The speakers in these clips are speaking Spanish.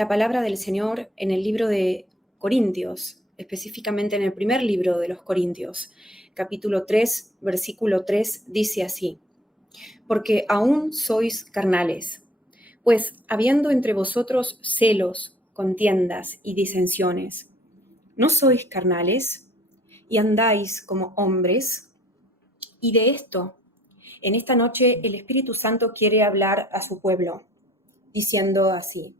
la palabra del Señor en el libro de Corintios, específicamente en el primer libro de los Corintios, capítulo 3, versículo 3, dice así: porque aún sois carnales, pues habiendo entre vosotros celos, contiendas y disensiones, ¿no sois carnales y andáis como hombres? Y de esto, en esta noche, el Espíritu Santo quiere hablar a su pueblo, diciendo así: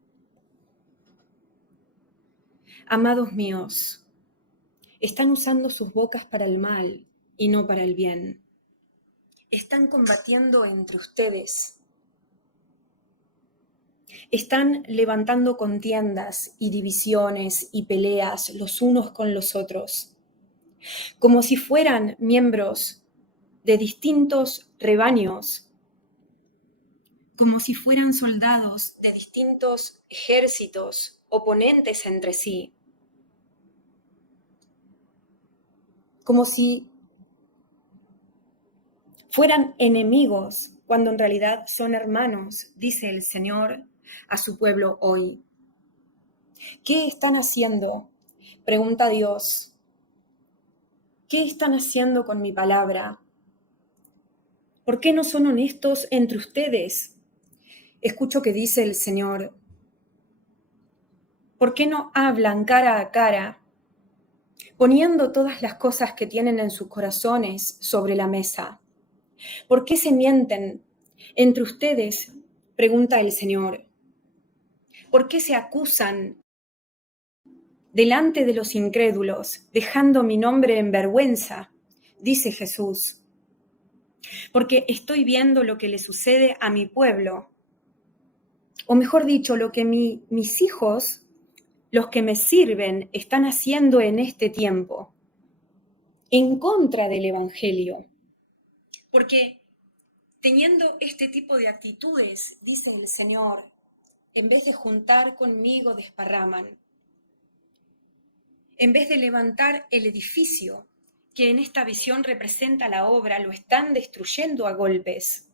amados míos, están usando sus bocas para el mal y no para el bien. Están combatiendo entre ustedes. Están levantando contiendas y divisiones y peleas los unos con los otros, como si fueran miembros de distintos rebaños, como si fueran soldados de distintos ejércitos oponentes entre sí, como si fueran enemigos cuando en realidad son hermanos, dice el Señor a su pueblo hoy. ¿Qué están haciendo?, pregunta Dios. ¿Qué están haciendo con mi palabra? ¿Por qué no son honestos entre ustedes? Escucho que dice el Señor: ¿por qué no hablan cara a cara, poniendo todas las cosas que tienen en sus corazones sobre la mesa? ¿Por qué se mienten entre ustedes?, pregunta el Señor. ¿Por qué se acusan delante de los incrédulos, dejando mi nombre en vergüenza?, dice Jesús. Porque estoy viendo lo que le sucede a mi pueblo, o mejor dicho, lo que mis hijos, los que me sirven, están haciendo en este tiempo, en contra del Evangelio. Porque teniendo este tipo de actitudes, dice el Señor, en vez de juntar conmigo, desparraman. En vez de levantar el edificio que en esta visión representa la obra, lo están destruyendo a golpes.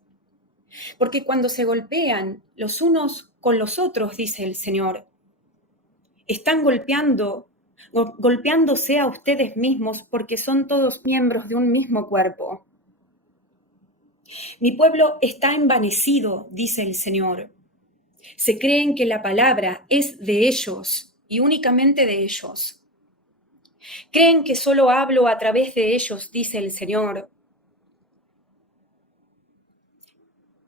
Porque cuando se golpean los unos con los otros, dice el Señor, están golpeándose a ustedes mismos porque son todos miembros de un mismo cuerpo. Mi pueblo está envanecido, dice el Señor. Se creen que la palabra es de ellos y únicamente de ellos. Creen que solo hablo a través de ellos, dice el Señor.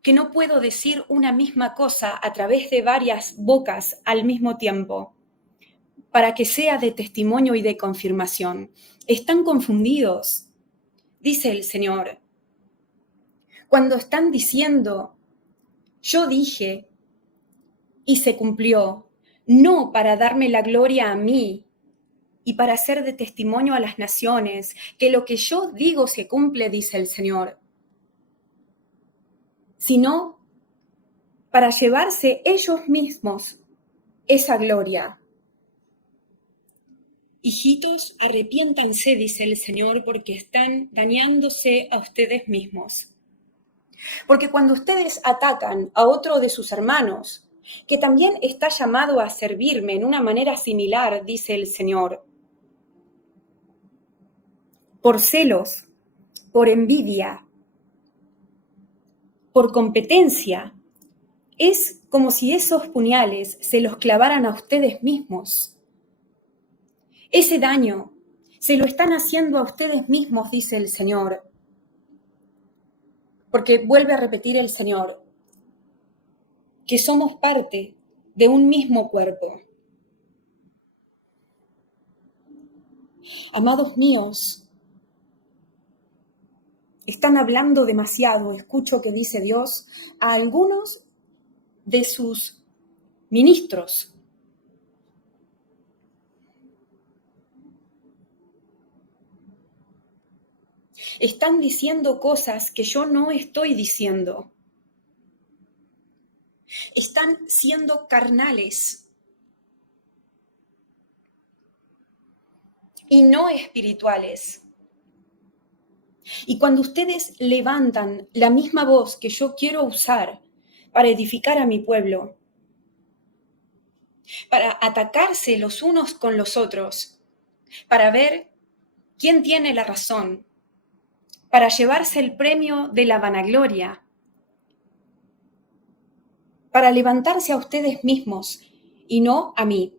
Que no puedo decir una misma cosa a través de varias bocas al mismo tiempo, para que sea de testimonio y de confirmación. Están confundidos, dice el Señor. Cuando están diciendo, yo dije y se cumplió, no para darme la gloria a mí y para ser de testimonio a las naciones, que lo que yo digo se cumple, dice el Señor, sino para llevarse ellos mismos esa gloria. Hijitos, arrepiéntanse, dice el Señor, porque están dañándose a ustedes mismos. Porque cuando ustedes atacan a otro de sus hermanos, que también está llamado a servirme en una manera similar, dice el Señor, por celos, por envidia, por competencia, es como si esos puñales se los clavaran a ustedes mismos. Ese daño se lo están haciendo a ustedes mismos, dice el Señor. Porque vuelve a repetir el Señor, que somos parte de un mismo cuerpo. Amados míos, están hablando demasiado, escucho que dice Dios, a algunos de sus ministros. Están diciendo cosas que yo no estoy diciendo. Están siendo carnales y no espirituales. Y cuando ustedes levantan la misma voz que yo quiero usar para edificar a mi pueblo, para atacarse los unos con los otros, para ver quién tiene la razón, para llevarse el premio de la vanagloria, para levantarse a ustedes mismos y no a mí.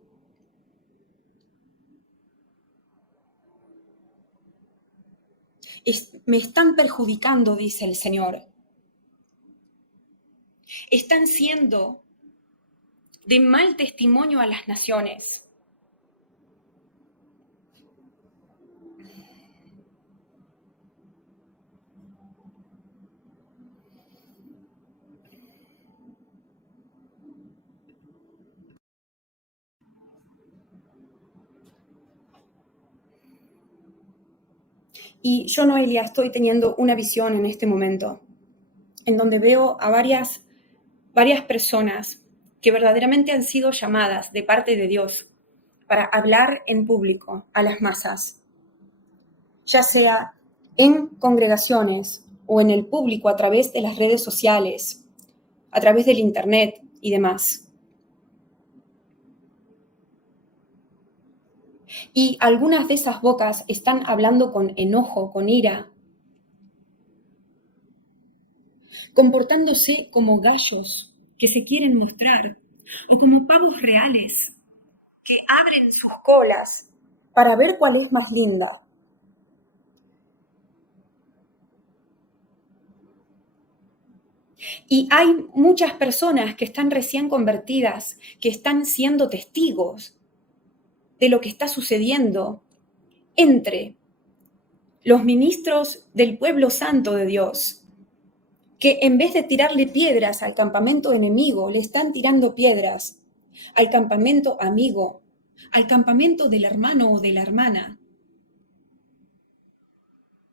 Me están perjudicando, dice el Señor. Están siendo de mal testimonio a las naciones. Y yo, Noelia, estoy teniendo una visión en este momento, en donde veo a varias personas que verdaderamente han sido llamadas de parte de Dios para hablar en público a las masas, ya sea en congregaciones o en el público a través de las redes sociales, a través del internet y demás. Y algunas de esas bocas están hablando con enojo, con ira, comportándose como gallos que se quieren mostrar, o como pavos reales que abren sus colas para ver cuál es más linda. Y hay muchas personas que están recién convertidas, que están siendo testigos de lo que está sucediendo entre los ministros del pueblo santo de Dios, que en vez de tirarle piedras al campamento enemigo, le están tirando piedras al campamento amigo, al campamento del hermano o de la hermana,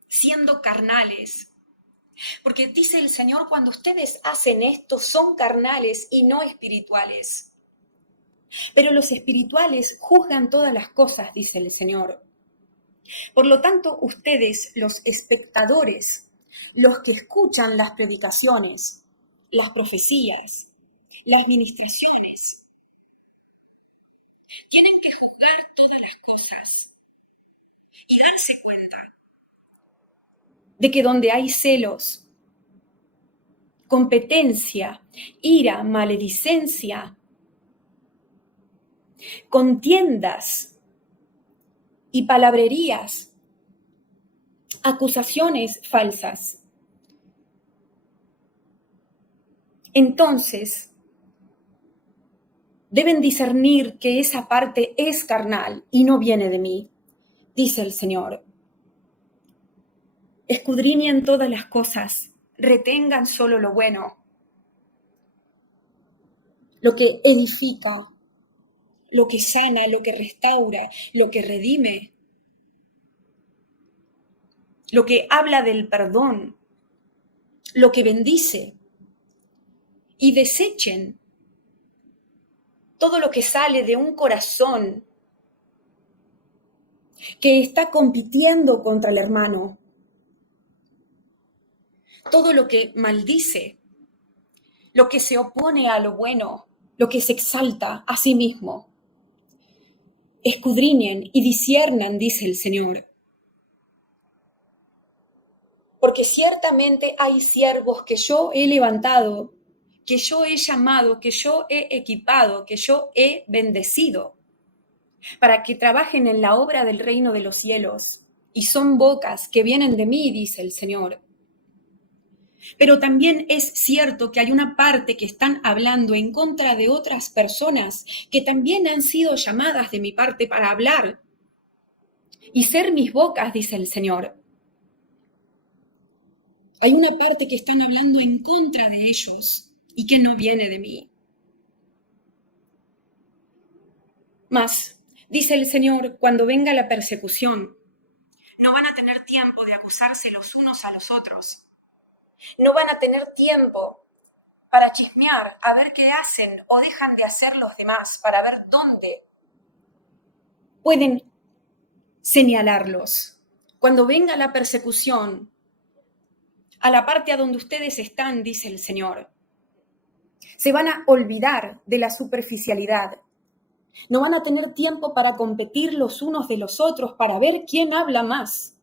siendo carnales. Porque dice el Señor, cuando ustedes hacen esto, son carnales y no espirituales. Pero los espirituales juzgan todas las cosas, dice el Señor. Por lo tanto, ustedes, los espectadores, los que escuchan las predicaciones, las profecías, las ministraciones, tienen que juzgar todas las cosas y darse cuenta de que donde hay celos, competencia, ira, maledicencia, contiendas y palabrerías, acusaciones falsas, entonces deben discernir que esa parte es carnal y no viene de mí, dice el Señor. Escudriñen todas las cosas, retengan solo lo bueno, lo que edifica, lo que sana, lo que restaura, lo que redime, lo que habla del perdón, lo que bendice, y desechen todo lo que sale de un corazón que está compitiendo contra el hermano, todo lo que maldice, lo que se opone a lo bueno, lo que se exalta a sí mismo. Escudriñen y disciernan, dice el Señor. Porque ciertamente hay siervos que yo he levantado, que yo he llamado, que yo he equipado, que yo he bendecido, para que trabajen en la obra del reino de los cielos. Y son bocas que vienen de mí, dice el Señor. Pero también es cierto que hay una parte que están hablando en contra de otras personas que también han sido llamadas de mi parte para hablar y ser mis bocas, dice el Señor. Hay una parte que están hablando en contra de ellos y que no viene de mí. Mas, dice el Señor, cuando venga la persecución, no van a tener tiempo de acusarse los unos a los otros. No van a tener tiempo para chismear, a ver qué hacen o dejan de hacer los demás, para ver dónde pueden señalarlos. Cuando venga la persecución, a la parte a donde ustedes están, dice el Señor, se van a olvidar de la superficialidad No van a tener tiempo para competir los unos de los otros, para ver quién habla más,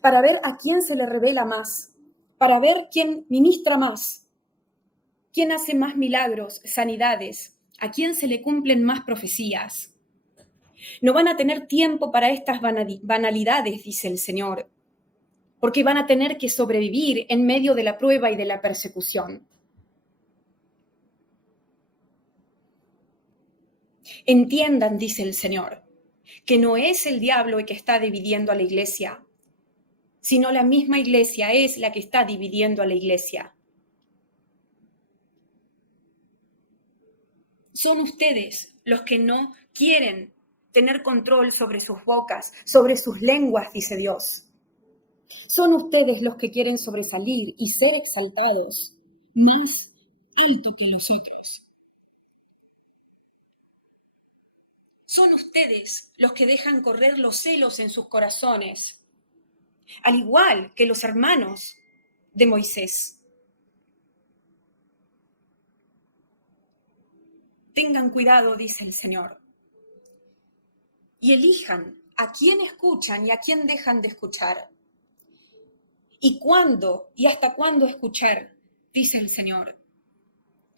para ver a quién se le revela más, para ver quién ministra más, quién hace más milagros, sanidades, a quién se le cumplen más profecías. No van a tener tiempo para estas banalidades, dice el Señor, porque van a tener que sobrevivir en medio de la prueba y de la persecución. Entiendan, dice el Señor, que no es el diablo el que está dividiendo a la iglesia, sino la misma iglesia es la que está dividiendo a la iglesia. Son ustedes los que no quieren tener control sobre sus bocas, sobre sus lenguas, dice Dios. Son ustedes los que quieren sobresalir y ser exaltados más alto que los otros. Son ustedes los que dejan correr los celos en sus corazones, al igual que los hermanos de Moisés. Tengan cuidado, dice el Señor, y elijan a quién escuchan y a quién dejan de escuchar. ¿Y cuándo y hasta cuándo escuchar? Dice el Señor.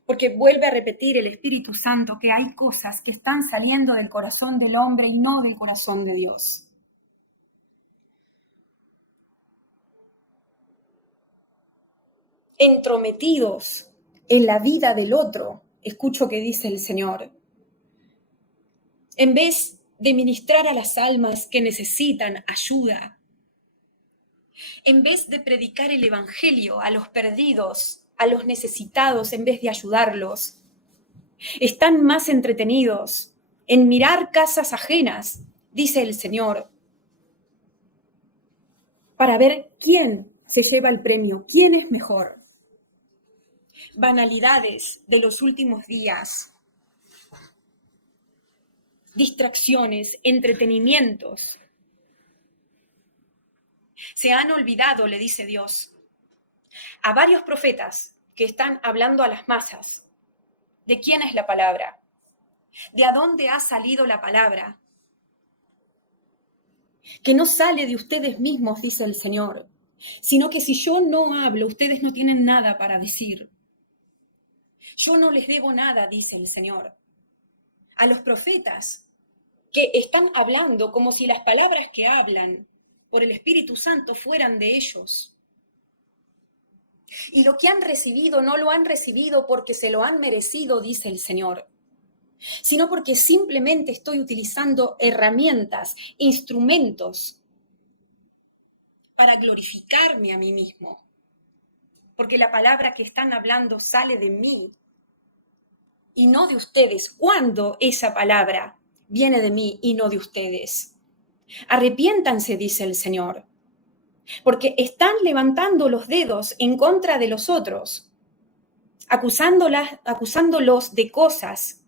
Porque vuelve a repetir el Espíritu Santo que hay cosas que están saliendo del corazón del hombre y no del corazón de Dios. Entrometidos en la vida del otro, escucho que dice el Señor. En vez de ministrar a las almas que necesitan ayuda, en vez de predicar el Evangelio a los perdidos, a los necesitados, en vez de ayudarlos, están más entretenidos en mirar casas ajenas, dice el Señor, para ver quién se lleva el premio, quién es mejor. Banalidades de los últimos días, distracciones, entretenimientos. Se han olvidado, le dice Dios, a varios profetas que están hablando a las masas. ¿De quién es la palabra? ¿De a dónde ha salido la palabra? Que no sale de ustedes mismos, dice el Señor, sino que si yo no hablo, ustedes no tienen nada para decir. Yo no les debo nada, dice el Señor. A los profetas que están hablando como si las palabras que hablan por el Espíritu Santo fueran de ellos. Y lo que han recibido no lo han recibido porque se lo han merecido, dice el Señor, sino porque simplemente estoy utilizando herramientas, instrumentos para glorificarme a mí mismo. Porque la palabra que están hablando sale de mí y no de ustedes. ¿Cuándo esa palabra viene de mí y no de ustedes? Arrepiéntanse, dice el Señor, porque están levantando los dedos en contra de los otros, acusándolos de cosas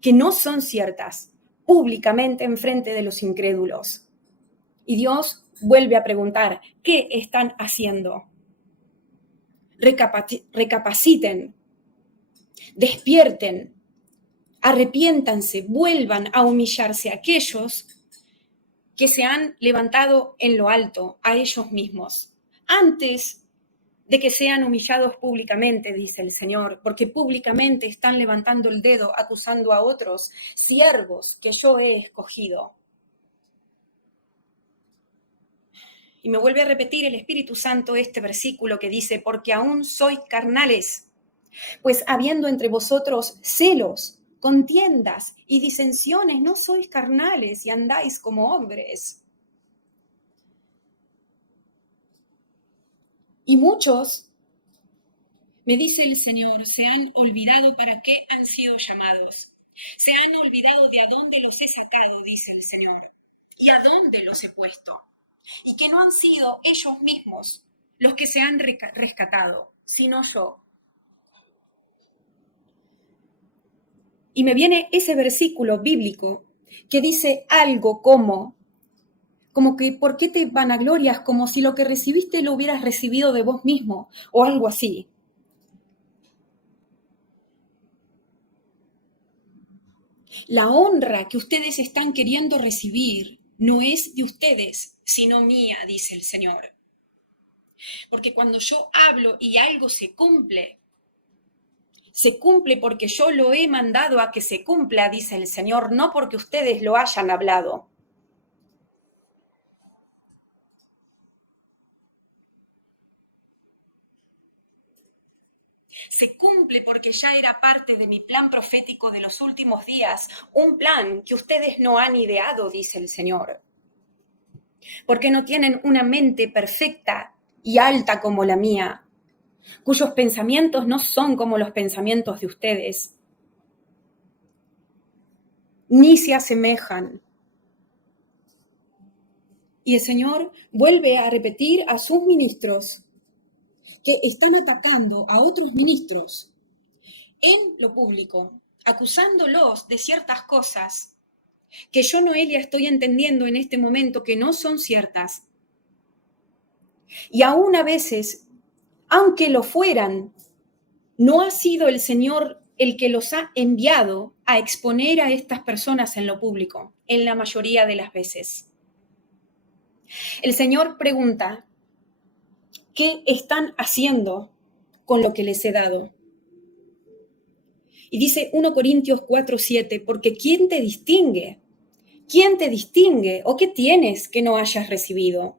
que no son ciertas, públicamente en frente de los incrédulos. Y Dios vuelve a preguntar, ¿qué están haciendo? Recapaciten, despierten, arrepiéntanse, vuelvan a humillarse a aquellos que se han levantado en lo alto, a ellos mismos, antes de que sean humillados públicamente, dice el Señor, porque públicamente están levantando el dedo acusando a otros siervos que yo he escogido. Y me vuelve a repetir el Espíritu Santo este versículo que dice, porque aún sois carnales, pues habiendo entre vosotros celos, contiendas y disensiones, no sois carnales y andáis como hombres. Y muchos, me dice el Señor, se han olvidado para qué han sido llamados. Se han olvidado de a dónde los he sacado, dice el Señor, y a dónde los he puesto. Y que no han sido ellos mismos los que se han rescatado, sino yo. Y me viene ese versículo bíblico que dice algo como que ¿por qué te vanaglorias? Como si lo que recibiste lo hubieras recibido de vos mismo o algo así. La honra que ustedes están queriendo recibir no es de ustedes, sino mía, dice el Señor. Porque cuando yo hablo y algo se cumple porque yo lo he mandado a que se cumpla, dice el Señor, no porque ustedes lo hayan hablado. Se cumple porque ya era parte de mi plan profético de los últimos días, un plan que ustedes no han ideado, dice el Señor. Porque no tienen una mente perfecta y alta como la mía, cuyos pensamientos no son como los pensamientos de ustedes, ni se asemejan. Y el Señor vuelve a repetir a sus ministros que están atacando a otros ministros en lo público, acusándolos de ciertas cosas que yo, Noelia, estoy entendiendo en este momento que no son ciertas. Y aún a veces, aunque lo fueran, no ha sido el Señor el que los ha enviado a exponer a estas personas en lo público, en la mayoría de las veces. El Señor pregunta, ¿qué están haciendo con lo que les he dado? Y dice 1 Corintios 4:7, porque ¿quién te distingue? ¿Quién te distingue? ¿O qué tienes que no hayas recibido?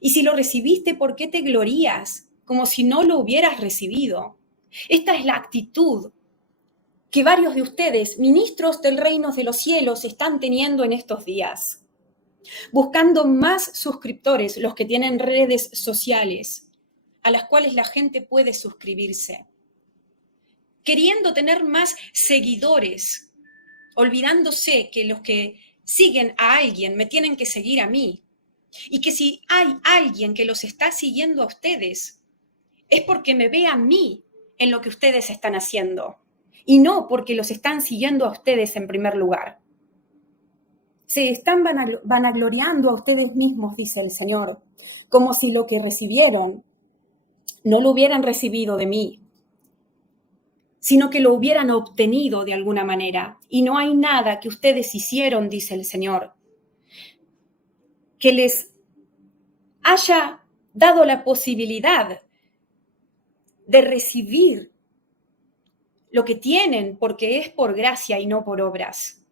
Y si lo recibiste, ¿por qué te glorías como si no lo hubieras recibido? Esta es la actitud que varios de ustedes, ministros del reino de los cielos, están teniendo en estos días, buscando más suscriptores, los que tienen redes sociales, a las cuales la gente puede suscribirse, queriendo tener más seguidores, olvidándose que los que siguen a alguien me tienen que seguir a mí, y que si hay alguien que los está siguiendo a ustedes, es porque me ve a mí en lo que ustedes están haciendo, y no porque los están siguiendo a ustedes en primer lugar. Se están vanagloriando a ustedes mismos, dice el Señor, como si lo que recibieron no lo hubieran recibido de mí, sino que lo hubieran obtenido de alguna manera. Y no hay nada que ustedes hicieron, dice el Señor, que les haya dado la posibilidad de recibir lo que tienen, porque es por gracia y no por obras.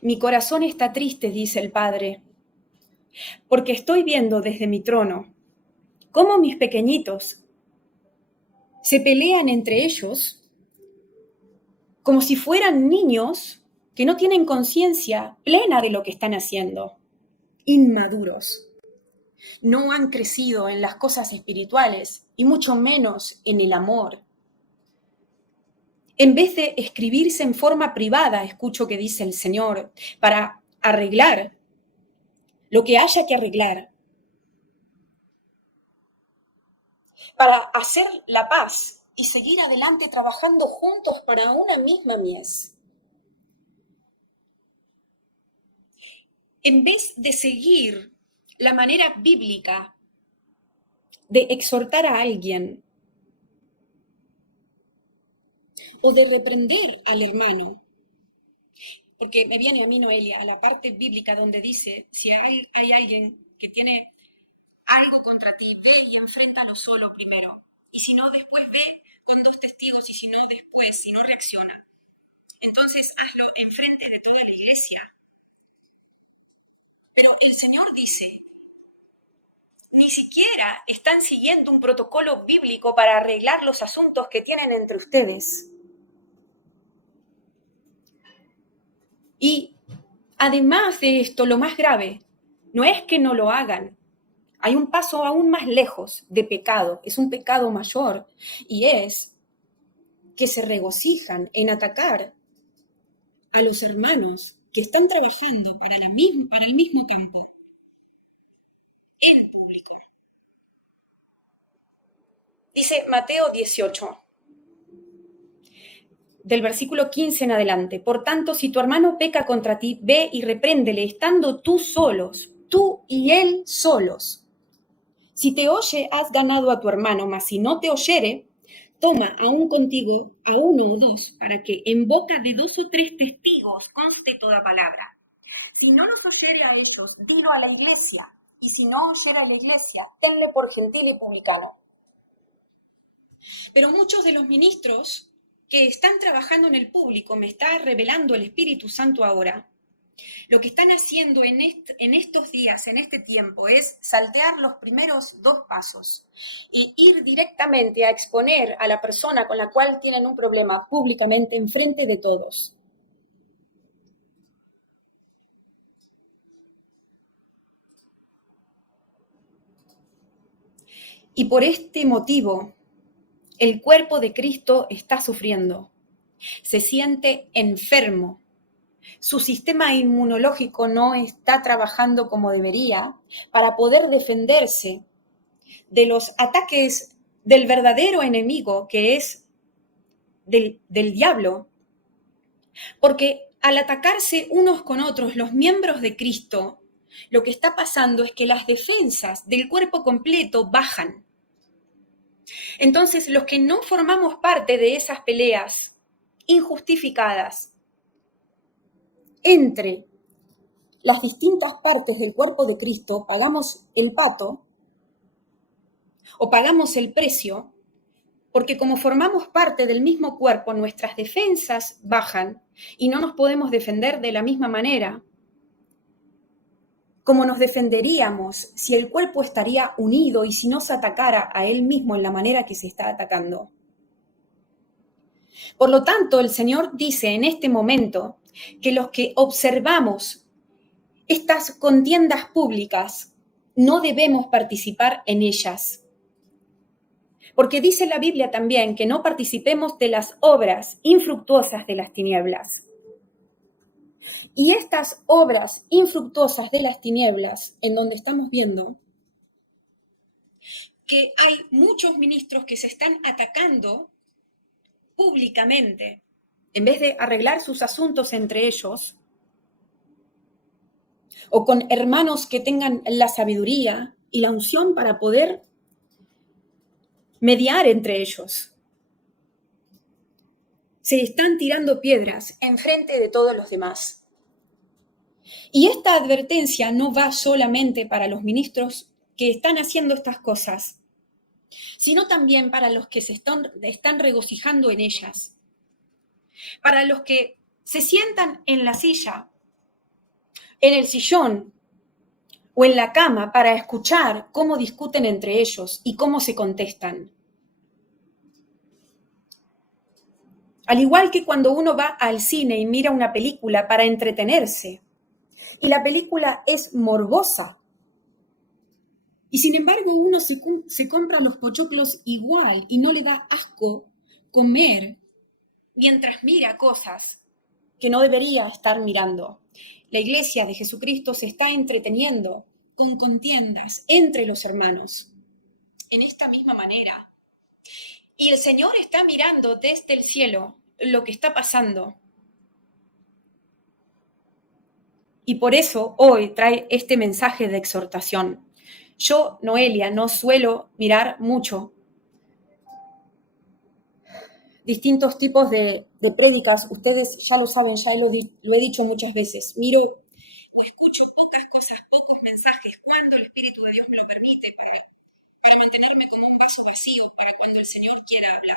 Mi corazón está triste, dice el Padre, porque estoy viendo desde mi trono cómo mis pequeñitos se pelean entre ellos como si fueran niños que no tienen conciencia plena de lo que están haciendo, inmaduros. No han crecido en las cosas espirituales y mucho menos en el amor. En vez de escribirse en forma privada, escucho que dice el Señor, para arreglar lo que haya que arreglar, para hacer la paz y seguir adelante trabajando juntos para una misma mies. En vez de seguir la manera bíblica de exhortar a alguien o de reprender al hermano, porque me viene a mí, Noelia, a la parte bíblica donde dice, si hay alguien que tiene algo contra ti, ve y enfréntalo solo primero. Y si no, después ve con dos testigos, y si no, después, si no reacciona, entonces hazlo enfrente de toda la iglesia. Pero el Señor dice, ni siquiera están siguiendo un protocolo bíblico para arreglar los asuntos que tienen entre ustedes. Y además de esto, lo más grave, no es que no lo hagan. Hay un paso aún más lejos de pecado, es un pecado mayor, y es que se regocijan en atacar a los hermanos que están trabajando para el mismo campo, en público. Dice Mateo 18, del versículo 15 en adelante. Por tanto, si tu hermano peca contra ti, ve y repréndele, estando tú solos, tú y él solos. Si te oye, has ganado a tu hermano, mas si no te oyere, toma aún contigo a uno o dos, para que en boca de dos o tres testigos conste toda palabra. Si no los oyere a ellos, dilo a la iglesia, y si no oyere a la iglesia, tenle por gentil y publicano. Pero muchos de los ministros que están trabajando en el público, me está revelando el Espíritu Santo ahora, lo que están haciendo en estos días, en este tiempo, es saltear los primeros dos pasos y ir directamente a exponer a la persona con la cual tienen un problema públicamente enfrente de todos. Y por este motivo, el cuerpo de Cristo está sufriendo, se siente enfermo. Su sistema inmunológico no está trabajando como debería para poder defenderse de los ataques del verdadero enemigo, que es del diablo. Porque al atacarse unos con otros los miembros de Cristo, lo que está pasando es que las defensas del cuerpo completo bajan. Entonces, los que no formamos parte de esas peleas injustificadas entre las distintas partes del cuerpo de Cristo, pagamos el pato o pagamos el precio, porque como formamos parte del mismo cuerpo, nuestras defensas bajan y no nos podemos defender de la misma manera como nos defenderíamos si el cuerpo estaría unido y si no se atacara a él mismo en la manera que se está atacando. Por lo tanto, el Señor dice en este momento que los que observamos estas contiendas públicas no debemos participar en ellas. Porque dice la Biblia también que no participemos de las obras infructuosas de las tinieblas. Y estas obras infructuosas de las tinieblas, en donde estamos viendo que hay muchos ministros que se están atacando públicamente, en vez de arreglar sus asuntos entre ellos, o con hermanos que tengan la sabiduría y la unción para poder mediar entre ellos. Se están tirando piedras enfrente de todos los demás. Y esta advertencia no va solamente para los ministros que están haciendo estas cosas, sino también para los que se están regocijando en ellas, para los que se sientan en la silla, en el sillón o en la cama para escuchar cómo discuten entre ellos y cómo se contestan. Al igual que cuando uno va al cine y mira una película para entretenerse, y la película es morbosa, y sin embargo uno se compra los pochoclos igual y no le da asco comer mientras mira cosas que no debería estar mirando. La iglesia de Jesucristo se está entreteniendo con contiendas entre los hermanos en esta misma manera. Y el Señor está mirando desde el cielo lo que está pasando. Y por eso hoy trae este mensaje de exhortación. Yo, Noelia, no suelo mirar mucho distintos tipos de prédicas. Ustedes ya lo saben, ya lo he dicho muchas veces. Miro o escucho pocas cosas, pocos mensajes, cuando el Espíritu de Dios me lo permite, para mantenerme como un vaso vacío, para cuando el Señor quiera hablar.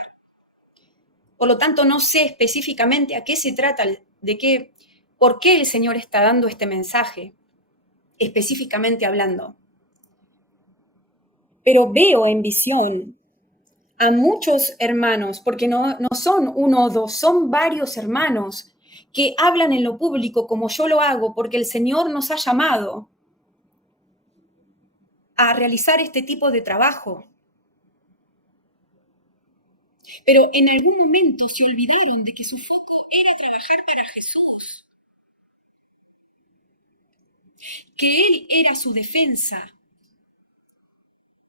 Por lo tanto, no sé específicamente a qué se trata, por qué el Señor está dando este mensaje, específicamente hablando. Pero veo en visión a muchos hermanos, porque no son uno o dos, son varios hermanos que hablan en lo público como yo lo hago, porque el Señor nos ha llamado a realizar este tipo de trabajo. Pero en algún momento se olvidaron de que su foco era trabajar para Jesús, que Él era su defensa,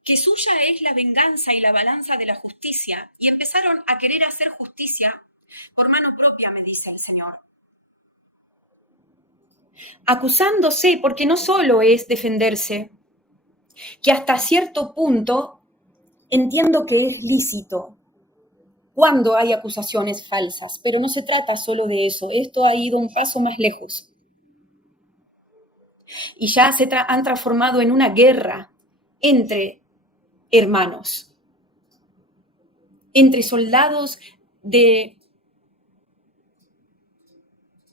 que suya es la venganza y la balanza de la justicia, y empezaron a querer hacer justicia por mano propia, me dice el Señor. Acusándose, porque no solo es defenderse, que hasta cierto punto entiendo que es lícito cuando hay acusaciones falsas, pero no se trata solo de eso, esto ha ido un paso más lejos y ya han transformado en una guerra entre hermanos, entre soldados de,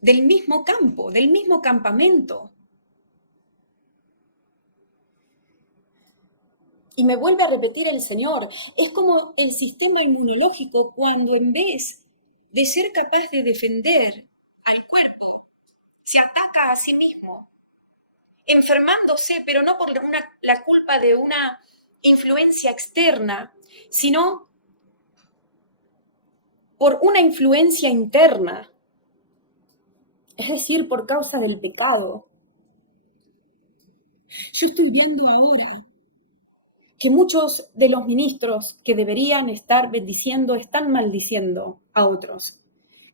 del mismo campo, del mismo campamento. Y me vuelve a repetir el Señor, es como el sistema inmunológico cuando en vez de ser capaz de defender al cuerpo, se ataca a sí mismo, enfermándose, pero no por la culpa de una influencia externa, sino por una influencia interna, es decir, por causa del pecado. Yo estoy viendo ahora que muchos de los ministros que deberían estar bendiciendo están maldiciendo a otros,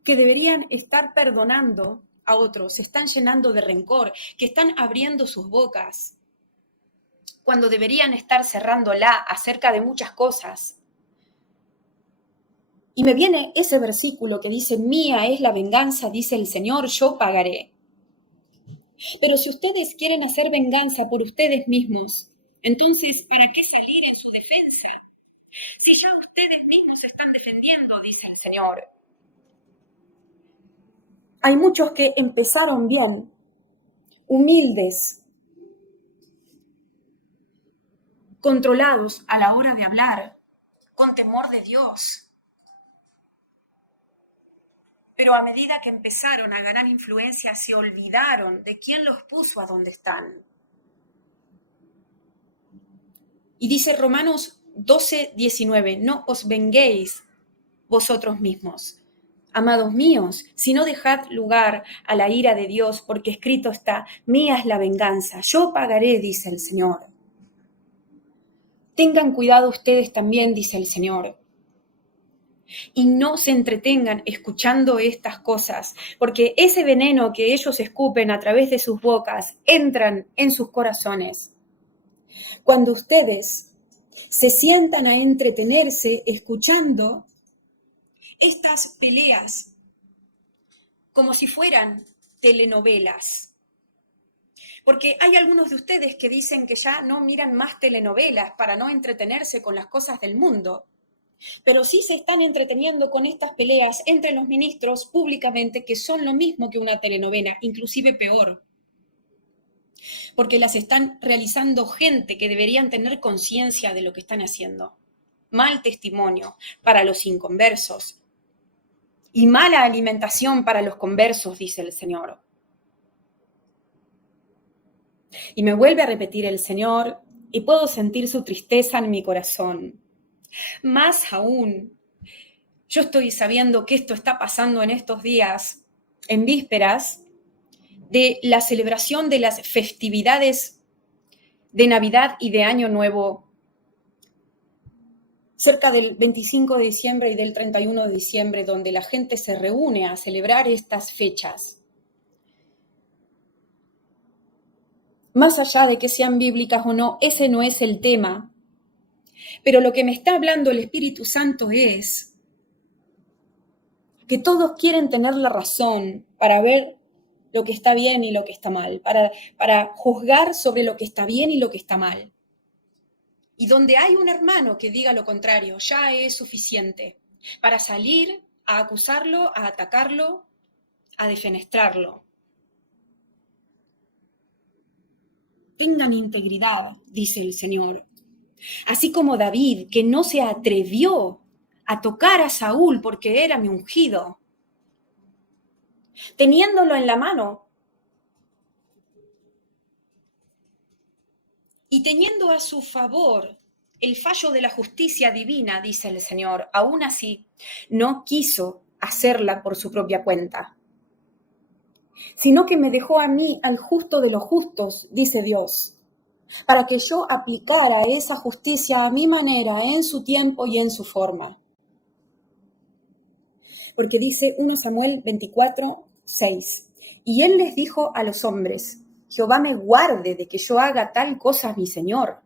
que deberían estar perdonando a otros, se están llenando de rencor, que están abriendo sus bocas, cuando deberían estar cerrándola acerca de muchas cosas. Y me viene ese versículo que dice, mía es la venganza, dice el Señor, yo pagaré. Pero si ustedes quieren hacer venganza por ustedes mismos, entonces, ¿para qué salir en su defensa? Si ya ustedes mismos se están defendiendo, dice el Señor. Hay muchos que empezaron bien, humildes, controlados a la hora de hablar, con temor de Dios. Pero a medida que empezaron a ganar influencia, se olvidaron de quién los puso a donde están. Y dice Romanos 12:19, no os venguéis vosotros mismos, amados míos, sino dejad lugar a la ira de Dios, porque escrito está, mía es la venganza, yo pagaré, dice el Señor. Tengan cuidado ustedes también, dice el Señor, y no se entretengan escuchando estas cosas, porque ese veneno que ellos escupen a través de sus bocas entran en sus corazones. Cuando ustedes se sientan a entretenerse escuchando estas peleas como si fueran telenovelas. Porque hay algunos de ustedes que dicen que ya no miran más telenovelas para no entretenerse con las cosas del mundo, pero sí se están entreteniendo con estas peleas entre los ministros públicamente, que son lo mismo que una telenovela, inclusive peor, porque las están realizando gente que deberían tener conciencia de lo que están haciendo. Mal testimonio para los inconversos y mala alimentación para los conversos, dice el Señor. Y me vuelve a repetir el Señor, y puedo sentir su tristeza en mi corazón. Más aún, yo estoy sabiendo que esto está pasando en estos días, en vísperas de la celebración de las festividades de Navidad y de Año Nuevo, cerca del 25 de diciembre y del 31 de diciembre, donde la gente se reúne a celebrar estas fechas. Más allá de que sean bíblicas o no, ese no es el tema. Pero lo que me está hablando el Espíritu Santo es que todos quieren tener la razón para ver lo que está bien y lo que está mal, para juzgar sobre lo que está bien y lo que está mal. Y donde hay un hermano que diga lo contrario, ya es suficiente para salir a acusarlo, a atacarlo, a defenestrarlo. Tengan integridad, dice el Señor. Así como David, que no se atrevió a tocar a Saúl porque era mi ungido, teniéndolo en la mano y teniendo a su favor el fallo de la justicia divina, dice el Señor, aún así no quiso hacerla por su propia cuenta, sino que me dejó a mí al justo de los justos, dice Dios, para que yo aplicara esa justicia a mi manera, en su tiempo y en su forma. Porque dice 1 Samuel 24:6, y él les dijo a los hombres, Jehová me guarde de que yo haga tal cosa a mi Señor,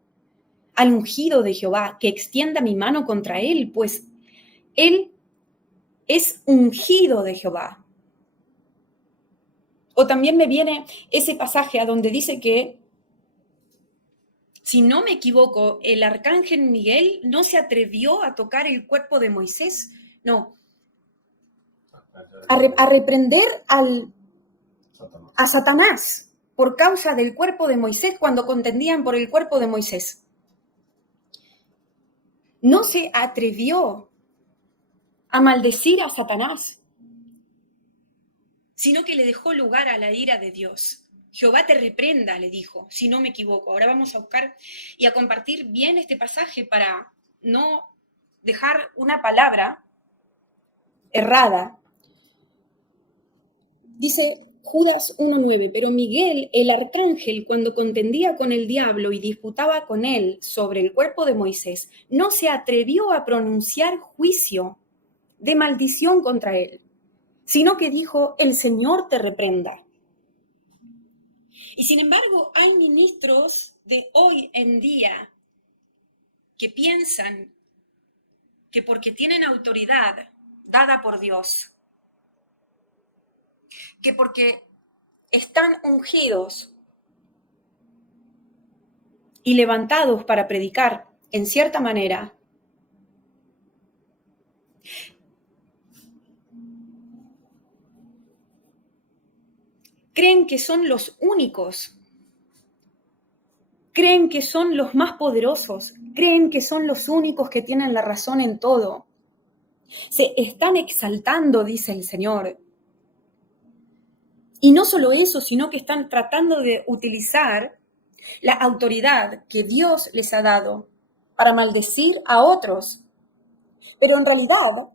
al ungido de Jehová, que extienda mi mano contra él, pues él es ungido de Jehová. O también me viene ese pasaje a donde dice que, si no me equivoco, el arcángel Miguel no se atrevió a tocar el cuerpo de Moisés, no, a reprender a Satanás por causa del cuerpo de Moisés cuando contendían por el cuerpo de Moisés. No se atrevió a maldecir a Satanás, sino que le dejó lugar a la ira de Dios. Jehová te reprenda, le dijo, si no me equivoco. Ahora vamos a buscar y a compartir bien este pasaje para no dejar una palabra errada. Dice Judas 1:9, pero Miguel, el arcángel, cuando contendía con el diablo y disputaba con él sobre el cuerpo de Moisés, no se atrevió a pronunciar juicio de maldición contra él, sino que dijo, el Señor te reprenda. Y sin embargo, hay ministros de hoy en día que piensan que porque tienen autoridad dada por Dios, que porque están ungidos y levantados para predicar en cierta manera, creen que son los únicos, creen que son los más poderosos, creen que son los únicos que tienen la razón en todo. Se están exaltando, dice el Señor. Y no solo eso, sino que están tratando de utilizar la autoridad que Dios les ha dado para maldecir a otros. Pero en realidad,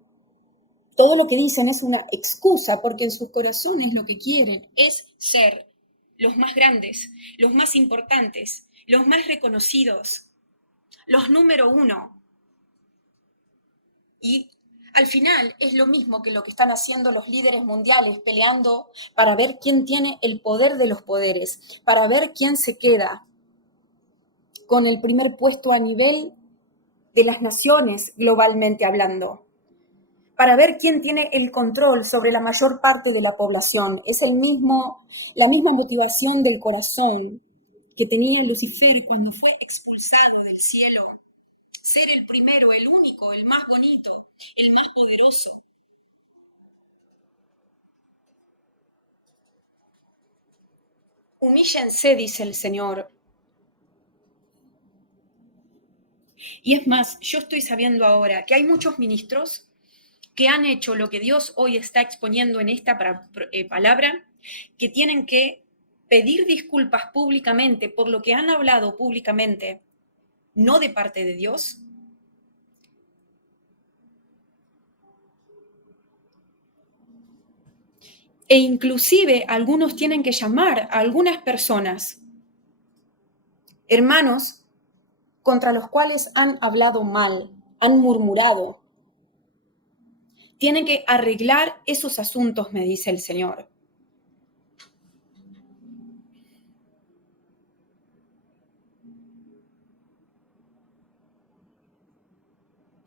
todo lo que dicen es una excusa, porque en sus corazones lo que quieren es ser los más grandes, los más importantes, los más reconocidos, los número uno. Y al final es lo mismo que lo que están haciendo los líderes mundiales, peleando para ver quién tiene el poder de los poderes, para ver quién se queda con el primer puesto a nivel de las naciones globalmente hablando, para ver quién tiene el control sobre la mayor parte de la población. Es la misma motivación del corazón que tenía Lucifer cuando fue expulsado del cielo. Ser el primero, el único, el más bonito, el más poderoso. Humíllense, dice el Señor. Y es más, yo estoy sabiendo ahora que hay muchos ministros que han hecho lo que Dios hoy está exponiendo en esta palabra, que tienen que pedir disculpas públicamente por lo que han hablado públicamente, no de parte de Dios. E inclusive algunos tienen que llamar a algunas personas, hermanos, contra los cuales han hablado mal, han murmurado. Tienen que arreglar esos asuntos, me dice el Señor.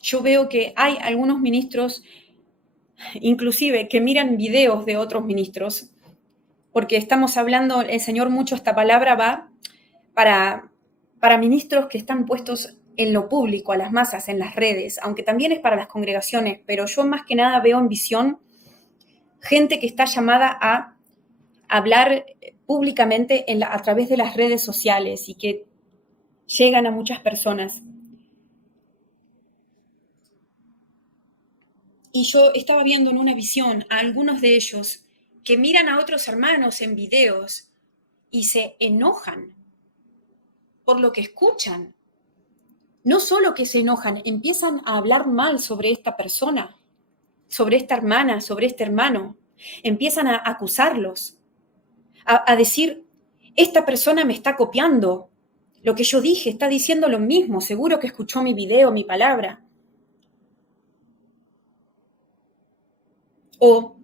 Yo veo que hay algunos ministros, inclusive, que miran videos de otros ministros, porque estamos hablando, el Señor mucho, esta palabra va para ministros que están puestos en lo público, a las masas, en las redes, aunque también es para las congregaciones, pero yo más que nada veo en visión gente que está llamada a hablar públicamente a través de las redes sociales y que llegan a muchas personas. Y yo estaba viendo en una visión a algunos de ellos que miran a otros hermanos en videos y se enojan por lo que escuchan. No solo que se enojan, empiezan a hablar mal sobre esta persona, sobre esta hermana, sobre este hermano. Empiezan a acusarlos, a decir, esta persona me está copiando. Lo que yo dije, está diciendo lo mismo, seguro que escuchó mi video, mi palabra. O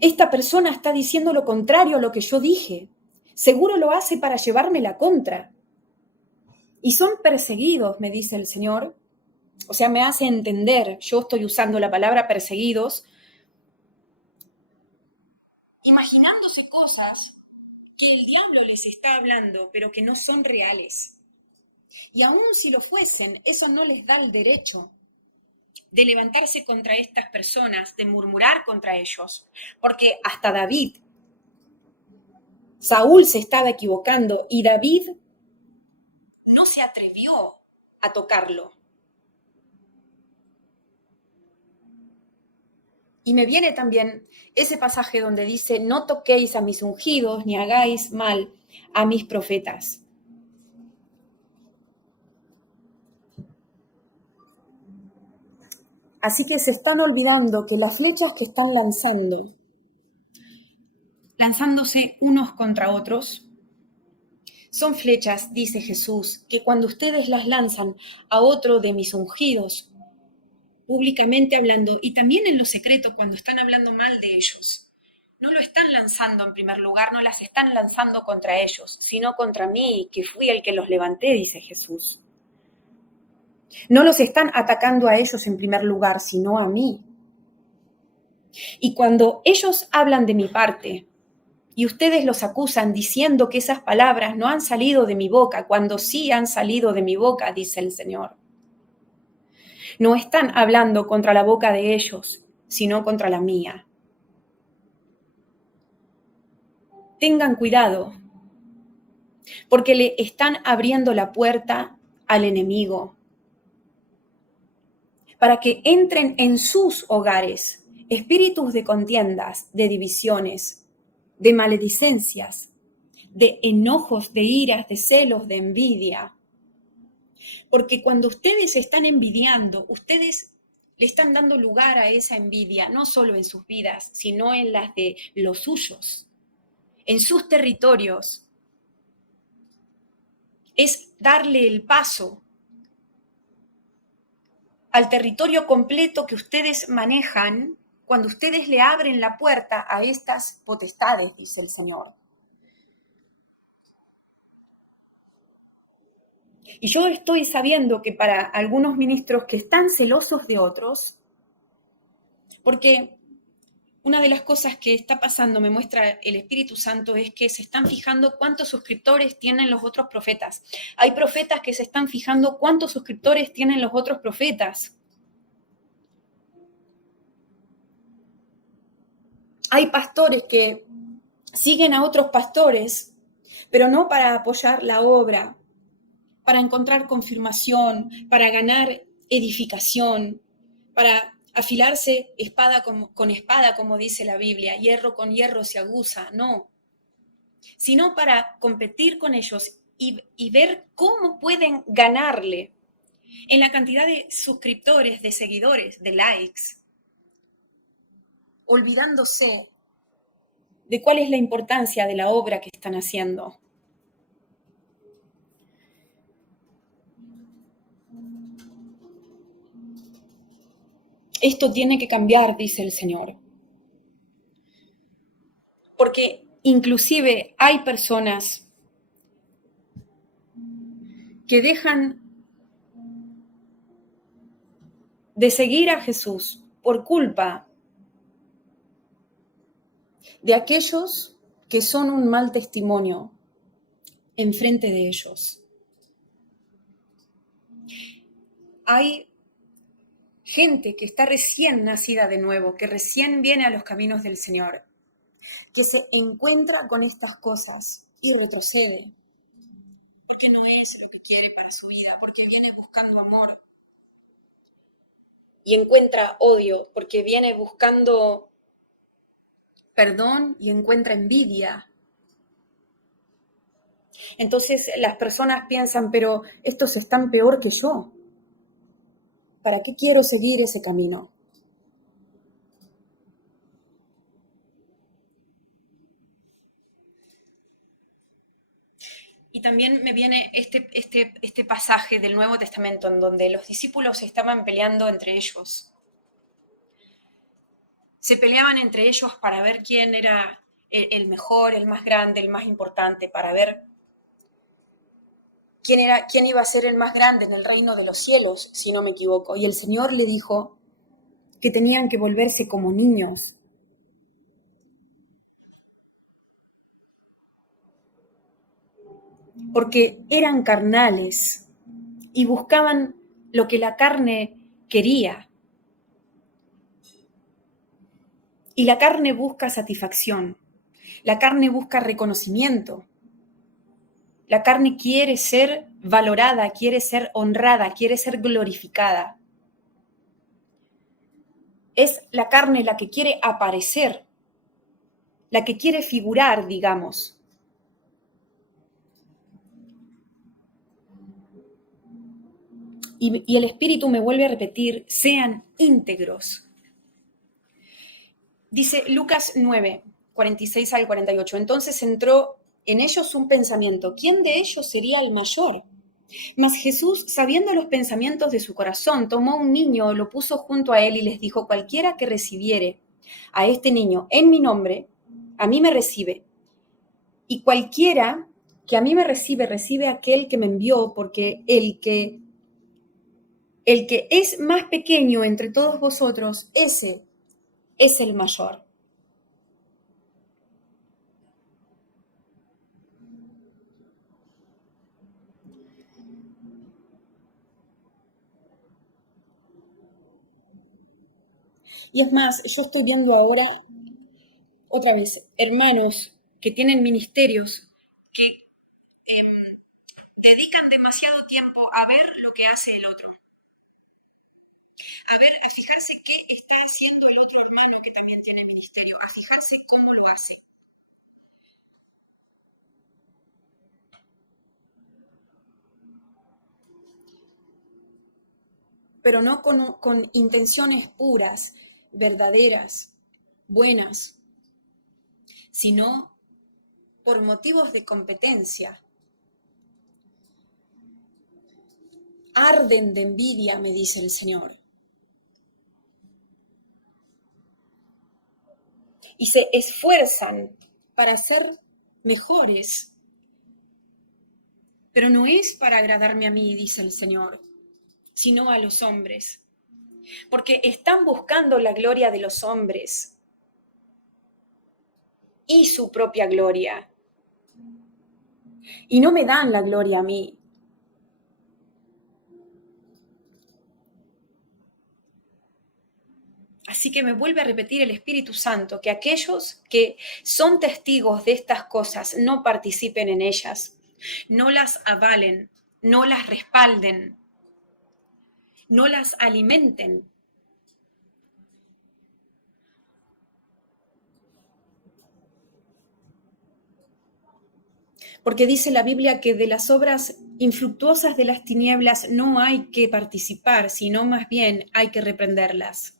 esta persona está diciendo lo contrario a lo que yo dije. Seguro lo hace para llevarme la contra. y son perseguidos, me dice el Señor. O sea, me hace entender, yo estoy usando la palabra perseguidos, imaginándose cosas que el diablo les está hablando, pero que no son reales. Y aun si lo fuesen, eso no les da el derecho de levantarse contra estas personas, de murmurar contra ellos, porque hasta David, Saúl se estaba equivocando y David no se atrevió a tocarlo. Y me viene también ese pasaje donde dice, no toquéis a mis ungidos ni hagáis mal a mis profetas. Así que se están olvidando que las flechas que están lanzándose unos contra otros, son flechas, dice Jesús, que cuando ustedes las lanzan a otro de mis ungidos, públicamente hablando, y también en lo secreto cuando están hablando mal de ellos, no lo están lanzando en primer lugar, no las están lanzando contra ellos, sino contra mí, que fui el que los levanté, dice Jesús. No los están atacando a ellos en primer lugar, sino a mí. Y cuando ellos hablan de mi parte, y ustedes los acusan diciendo que esas palabras no han salido de mi boca, cuando sí han salido de mi boca, dice el Señor. No están hablando contra la boca de ellos, sino contra la mía. Tengan cuidado, porque le están abriendo la puerta al enemigo para que entren en sus hogares espíritus de contiendas, de divisiones, de maledicencias, de enojos, de iras, de celos, de envidia. Porque cuando ustedes están envidiando, ustedes le están dando lugar a esa envidia, no solo en sus vidas, sino en las de los suyos, en sus territorios. Es darle el paso al territorio completo que ustedes manejan cuando ustedes le abren la puerta a estas potestades, dice el Señor. Y yo estoy sabiendo que para algunos ministros que están celosos de otros, porque una de las cosas que está pasando, me muestra el Espíritu Santo, es que se están fijando cuántos suscriptores tienen los otros profetas. Hay profetas que se están fijando cuántos suscriptores tienen los otros profetas. Hay pastores que siguen a otros pastores, pero no para apoyar la obra, para encontrar confirmación, para ganar edificación, para afilarse espada con espada, como dice la Biblia, hierro con hierro se aguza, no, sino para competir con ellos y ver cómo pueden ganarle en la cantidad de suscriptores, de seguidores, de likes, olvidándose de cuál es la importancia de la obra que están haciendo. Esto tiene que cambiar, dice el Señor. Porque inclusive hay personas que dejan de seguir a Jesús por culpa de aquellos que son un mal testimonio enfrente de ellos. Hay gente que está recién nacida de nuevo, que recién viene a los caminos del Señor, que se encuentra con estas cosas y retrocede, porque no es lo que quiere para su vida, porque viene buscando amor y encuentra odio, porque viene buscando perdón y encuentra envidia. Entonces las personas piensan, pero estos están peor que yo. ¿Para qué quiero seguir ese camino? Y también me viene este pasaje del Nuevo Testamento en donde los discípulos estaban peleando entre ellos. Se peleaban entre ellos para ver quién era el mejor, el más grande, el más importante, para ver quién iba a ser el más grande en el reino de los cielos, si no me equivoco. Y el Señor le dijo que tenían que volverse como niños. Porque eran carnales y buscaban lo que la carne quería. Y la carne busca satisfacción, la carne busca reconocimiento, la carne quiere ser valorada, quiere ser honrada, quiere ser glorificada. Es la carne la que quiere aparecer, la que quiere figurar, digamos. Y el Espíritu me vuelve a repetir, sean íntegros. Dice Lucas 9, 46 al 48. Entonces entró en ellos un pensamiento. ¿Quién de ellos sería el mayor? Mas Jesús, sabiendo los pensamientos de su corazón, tomó un niño, lo puso junto a él y les dijo, cualquiera que recibiere a este niño en mi nombre, a mí me recibe. Y cualquiera que a mí me recibe, recibe a aquel que me envió, porque el que es más pequeño entre todos vosotros, ese es el mayor. Y es más, yo estoy viendo ahora, otra vez, hermanos que tienen ministerios que dedican demasiado tiempo a ver lo que hace el otro, a ver, a fijarse qué está haciendo el otro hermano que también tiene ministerio, a fijarse cómo lo hace. Pero no con intenciones puras, verdaderas, buenas, sino por motivos de competencia. Arden de envidia, me dice el Señor. Y se esfuerzan para ser mejores. Pero no es para agradarme a mí, dice el Señor, sino a los hombres. Porque están buscando la gloria de los hombres y su propia gloria. Y no me dan la gloria a mí. Así que me vuelve a repetir el Espíritu Santo que aquellos que son testigos de estas cosas no participen en ellas, no las avalen, no las respalden, no las alimenten. Porque dice la Biblia que de las obras infructuosas de las tinieblas no hay que participar, sino más bien hay que reprenderlas.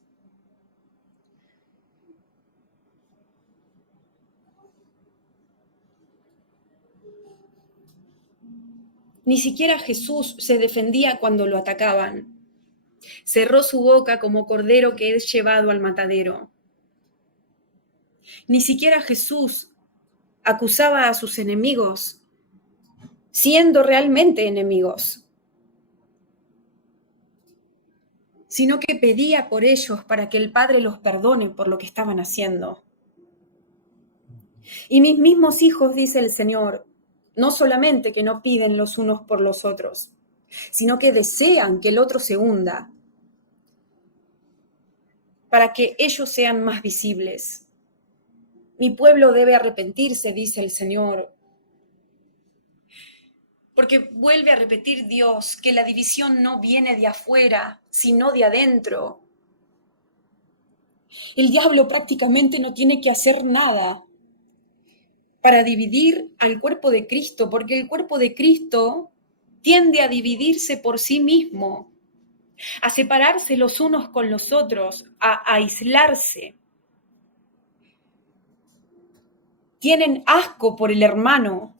Ni siquiera Jesús se defendía cuando lo atacaban. Cerró su boca como cordero que es llevado al matadero. Ni siquiera Jesús acusaba a sus enemigos, siendo realmente enemigos, sino que pedía por ellos para que el Padre los perdone por lo que estaban haciendo. Y mis mismos hijos, dice el Señor, no solamente que no piden los unos por los otros, sino que desean que el otro se hunda para que ellos sean más visibles. Mi pueblo debe arrepentirse, dice el Señor, porque vuelve a repetir Dios que la división no viene de afuera, sino de adentro. El diablo prácticamente no tiene que hacer nada para dividir al cuerpo de Cristo, porque el cuerpo de Cristo tiende a dividirse por sí mismo, a separarse los unos con los otros, a aislarse. Tienen asco por el hermano.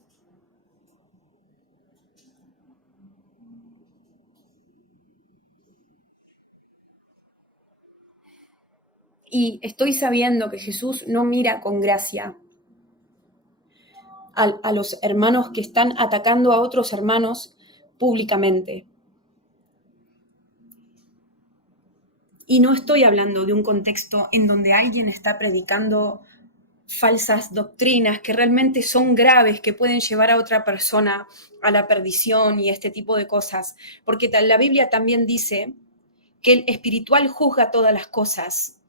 Y estoy sabiendo que Jesús no mira con gracia a los hermanos que están atacando a otros hermanos, públicamente. Y no estoy hablando de un contexto en donde alguien está predicando falsas doctrinas que realmente son graves, que pueden llevar a otra persona a la perdición y este tipo de cosas. Porque la Biblia también dice que el espiritual juzga todas las cosas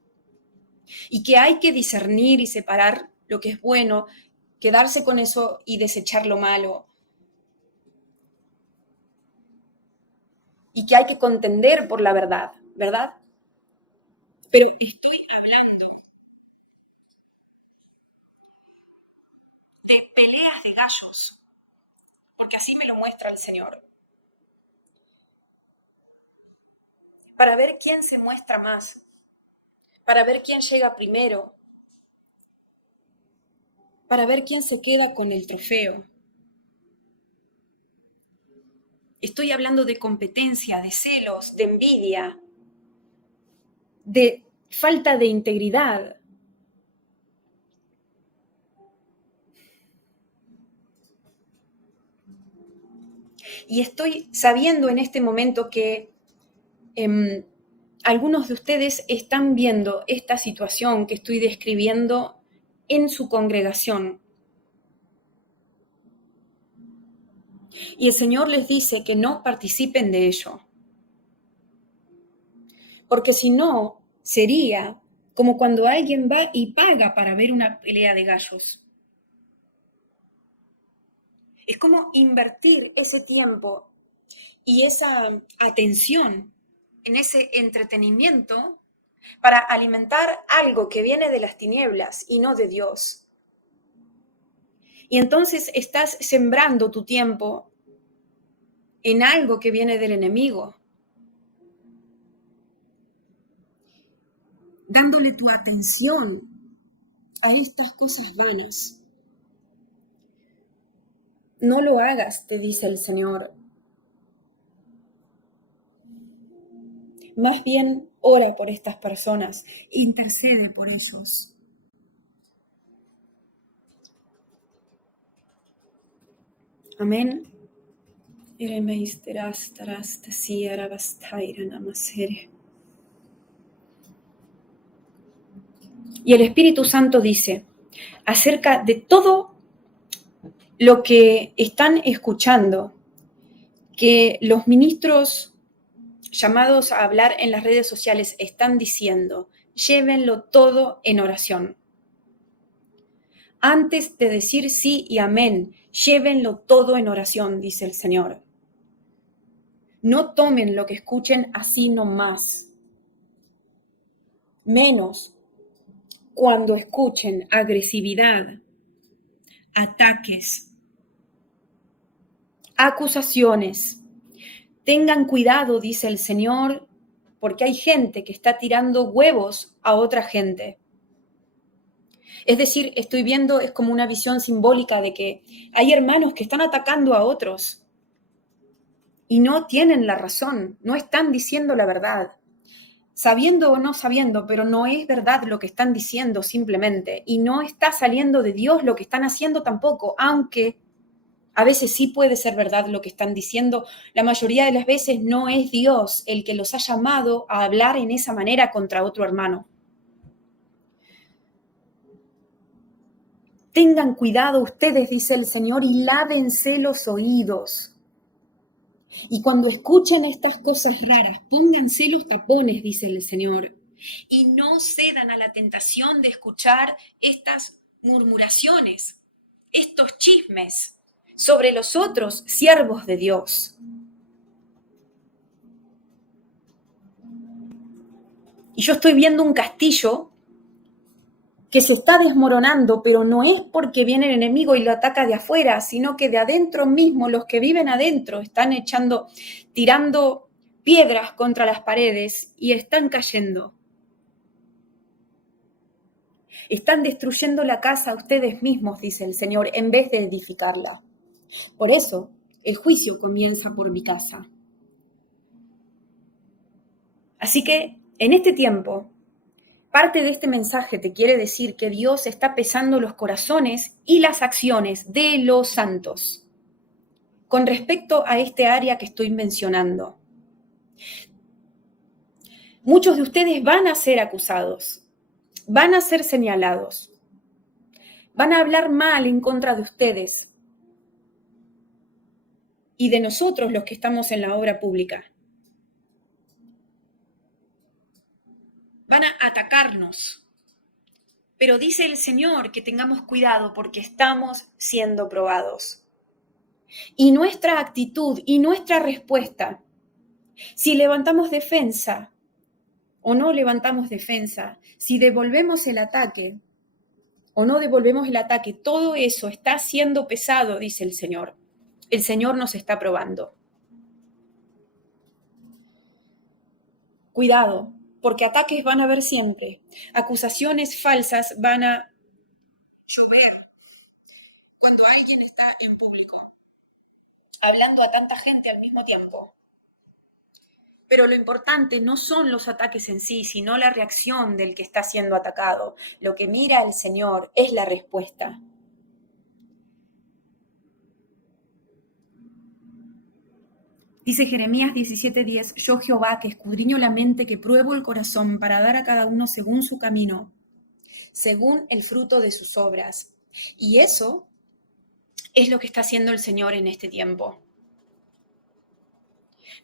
y que hay que discernir y separar lo que es bueno, quedarse con eso y desechar lo malo. Y que hay que contender por la verdad, ¿verdad? Pero estoy hablando de peleas de gallos, porque así me lo muestra el Señor, para ver quién se muestra más, para ver quién llega primero, para ver quién se queda con el trofeo. Estoy hablando de competencia, de celos, de envidia, de falta de integridad. Y estoy sabiendo en este momento que algunos de ustedes están viendo esta situación que estoy describiendo en su congregación. Y el Señor les dice que no participen de ello. Porque si no, sería como cuando alguien va y paga para ver una pelea de gallos. Es como invertir ese tiempo y esa atención en ese entretenimiento para alimentar algo que viene de las tinieblas y no de Dios. Y entonces estás sembrando tu tiempo en algo que viene del enemigo, dándole tu atención a estas cosas vanas. No lo hagas, te dice el Señor. Más bien ora por estas personas, intercede por ellos. Amén. Y el Espíritu Santo dice acerca de todo lo que están escuchando, que los ministros llamados a hablar en las redes sociales están diciendo, llévenlo todo en oración. Antes de decir sí y amén, llévenlo todo en oración, dice el Señor. No tomen lo que escuchen así nomás. Menos cuando escuchen agresividad, ataques, acusaciones. Tengan cuidado, dice el Señor, porque hay gente que está tirando huevos a otra gente. Es decir, estoy viendo, es como una visión simbólica de que hay hermanos que están atacando a otros y no tienen la razón, no están diciendo la verdad. Sabiendo o no sabiendo, pero no es verdad lo que están diciendo simplemente, y no está saliendo de Dios lo que están haciendo tampoco, aunque a veces sí puede ser verdad lo que están diciendo, la mayoría de las veces no es Dios el que los ha llamado a hablar en esa manera contra otro hermano. Tengan cuidado ustedes, dice el Señor, y lávense los oídos. Y cuando escuchen estas cosas raras, pónganse los tapones, dice el Señor, y no cedan a la tentación de escuchar estas murmuraciones, estos chismes sobre los otros siervos de Dios. Y yo estoy viendo un castillo que se está desmoronando, pero no es porque viene el enemigo y lo ataca de afuera, sino que de adentro mismo, los que viven adentro están tirando piedras contra las paredes y están cayendo. Están destruyendo la casa ustedes mismos, dice el Señor, en vez de edificarla. Por eso, el juicio comienza por mi casa. Así que, en este tiempo, parte de este mensaje te quiere decir que Dios está pesando los corazones y las acciones de los santos. con respecto a este área que estoy mencionando. Muchos de ustedes van a ser acusados, van a ser señalados, van a hablar mal en contra de ustedes y de nosotros los que estamos en la obra pública. Van a atacarnos, pero dice el Señor que tengamos cuidado porque estamos siendo probados. Y nuestra actitud y nuestra respuesta, si levantamos defensa o no levantamos defensa, si devolvemos el ataque o no devolvemos el ataque, todo eso está siendo pesado, dice el Señor. El Señor nos está probando. Cuidado, porque ataques van a haber siempre. Acusaciones falsas van a llover cuando alguien está en público, hablando a tanta gente al mismo tiempo. Pero lo importante no son los ataques en sí, sino la reacción del que está siendo atacado. Lo que mira el Señor es la respuesta. Dice Jeremías 17:10, yo Jehová, que escudriño la mente, que pruebo el corazón para dar a cada uno según su camino, según el fruto de sus obras. Y eso es lo que está haciendo el Señor en este tiempo.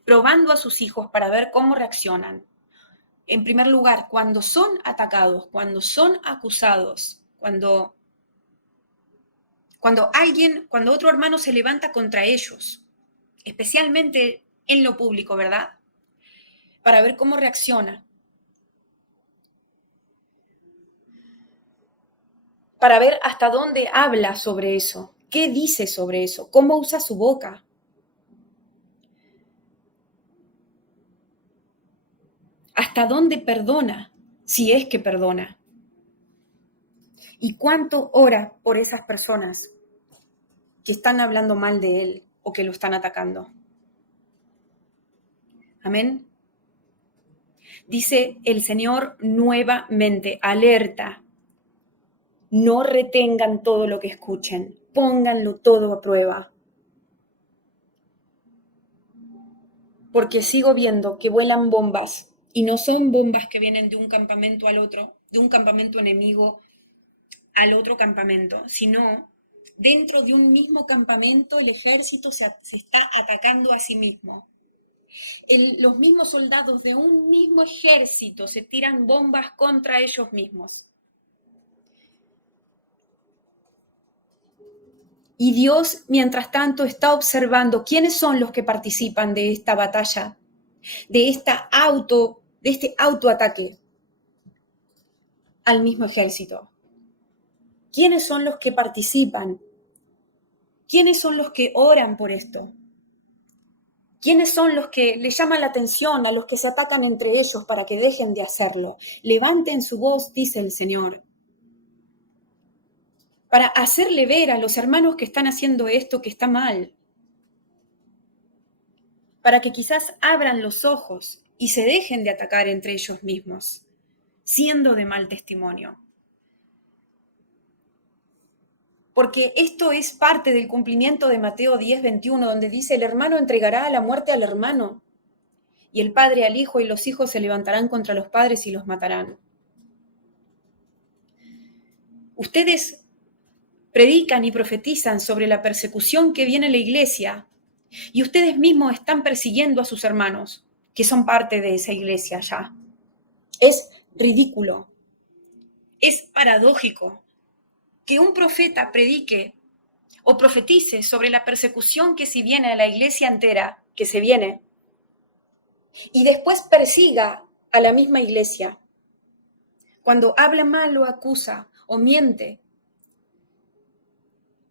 Probando a sus hijos para ver cómo reaccionan. En primer lugar, cuando son atacados, cuando son acusados, cuando otro hermano se levanta contra ellos, especialmente en lo público, ¿verdad? Para ver cómo reacciona. Para ver hasta dónde habla sobre eso, qué dice sobre eso, cómo usa su boca. Hasta dónde perdona, si es que perdona. Y cuánto ora por esas personas que están hablando mal de él o que lo están atacando. Amén. Dice el Señor nuevamente, alerta. No retengan todo lo que escuchen, pónganlo todo a prueba. Porque sigo viendo que vuelan bombas y no son bombas que vienen de un campamento al otro, de un campamento enemigo al otro campamento, sino dentro de un mismo campamento el ejército se está atacando a sí mismo. Los mismos soldados de un mismo ejército se tiran bombas contra ellos mismos. Y Dios, mientras tanto, está observando quiénes son los que participan de esta batalla, de este autoataque al mismo ejército. ¿Quiénes son los que participan? ¿Quiénes son los que oran por esto? ¿Quiénes son los que le llaman la atención a los que se atacan entre ellos para que dejen de hacerlo? Levanten su voz, dice el Señor, para hacerle ver a los hermanos que están haciendo esto que está mal, para que quizás abran los ojos y se dejen de atacar entre ellos mismos, siendo de mal testimonio. Porque esto es parte del cumplimiento de Mateo 10:21, donde dice, el hermano entregará a la muerte al hermano, y el padre al hijo, y los hijos se levantarán contra los padres y los matarán. Ustedes predican y profetizan sobre la persecución que viene en la iglesia, y ustedes mismos están persiguiendo a sus hermanos, que son parte de esa iglesia ya. Es ridículo, es paradójico que un profeta predique o profetice sobre la persecución que si viene a la iglesia entera, que se viene, y después persiga a la misma iglesia. Cuando habla mal o acusa o miente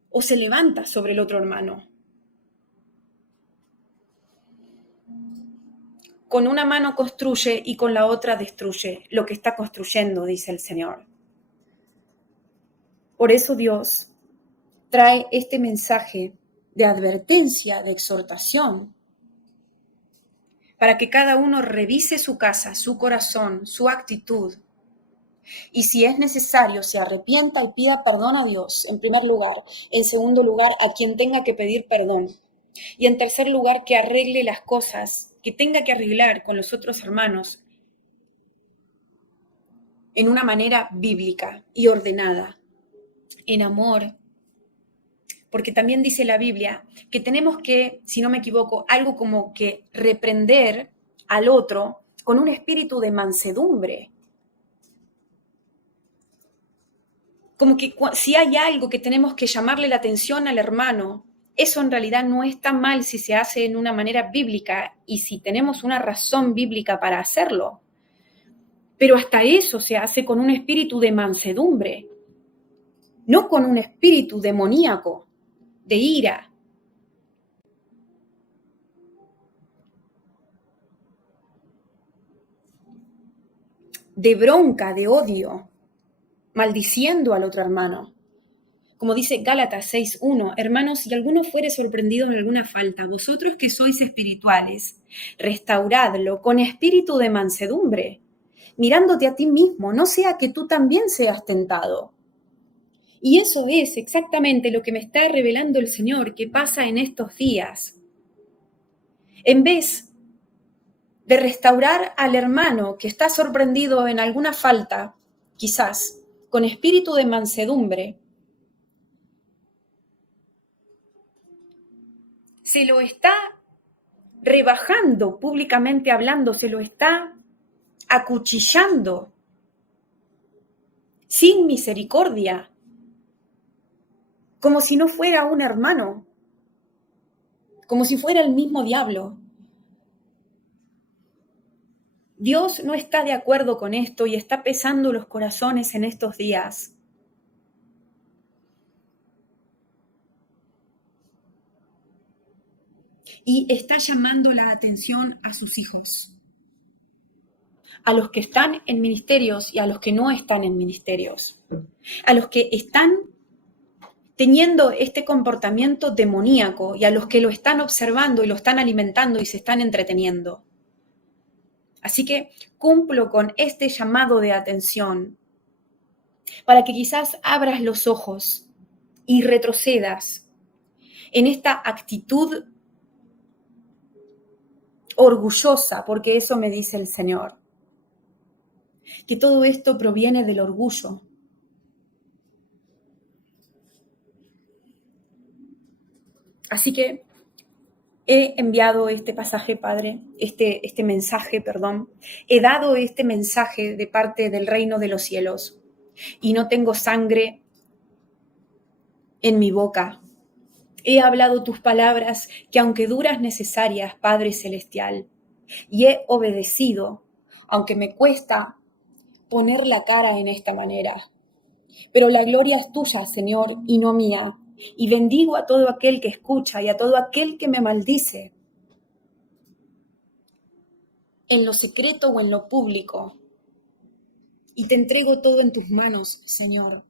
o se levanta sobre el otro hermano. Con una mano construye y con la otra destruye lo que está construyendo, dice el Señor. Por eso Dios trae este mensaje de advertencia, de exhortación, para que cada uno revise su casa, su corazón, su actitud, y si es necesario se arrepienta y pida perdón a Dios, en primer lugar. En segundo lugar, a quien tenga que pedir perdón. Y en tercer lugar, que arregle las cosas que tenga que arreglar con los otros hermanos en una manera bíblica y ordenada, en amor, porque también dice la Biblia que tenemos que, si no me equivoco, algo como que reprender al otro con un espíritu de mansedumbre. Como que si hay algo que tenemos que llamarle la atención al hermano, eso en realidad no está mal si se hace en una manera bíblica y si tenemos una razón bíblica para hacerlo. Pero hasta eso se hace con un espíritu de mansedumbre, no con un espíritu demoníaco, de ira. De bronca, de odio, maldiciendo al otro hermano. Como dice Gálatas 6:1, hermanos, si alguno fuere sorprendido en alguna falta, vosotros que sois espirituales, restauradlo con espíritu de mansedumbre, mirándote a ti mismo, no sea que tú también seas tentado. Y eso es exactamente lo que me está revelando el Señor que pasa en estos días. En vez de restaurar al hermano que está sorprendido en alguna falta, quizás, con espíritu de mansedumbre, se lo está rebajando públicamente hablando, se lo está acuchillando sin misericordia, como si no fuera un hermano, como si fuera el mismo diablo. Dios no está de acuerdo con esto y está pesando los corazones en estos días. Y está llamando la atención a sus hijos, a los que están en ministerios y a los que no están en ministerios, a los que están teniendo este comportamiento demoníaco y a los que lo están observando y lo están alimentando y se están entreteniendo. Así que cumplo con este llamado de atención para que quizás abras los ojos y retrocedas en esta actitud orgullosa, porque eso me dice el Señor, que todo esto proviene del orgullo. Así que he enviado este pasaje, Padre, este mensaje, perdón. He dado este mensaje de parte del reino de los cielos y no tengo sangre en mi boca. He hablado tus palabras que aunque duras necesarias, Padre Celestial, y he obedecido, aunque me cuesta poner la cara en esta manera. Pero la gloria es tuya, Señor, y no mía. Y bendigo a todo aquel que escucha y a todo aquel que me maldice, en lo secreto o en lo público. Y te entrego todo en tus manos, Señor.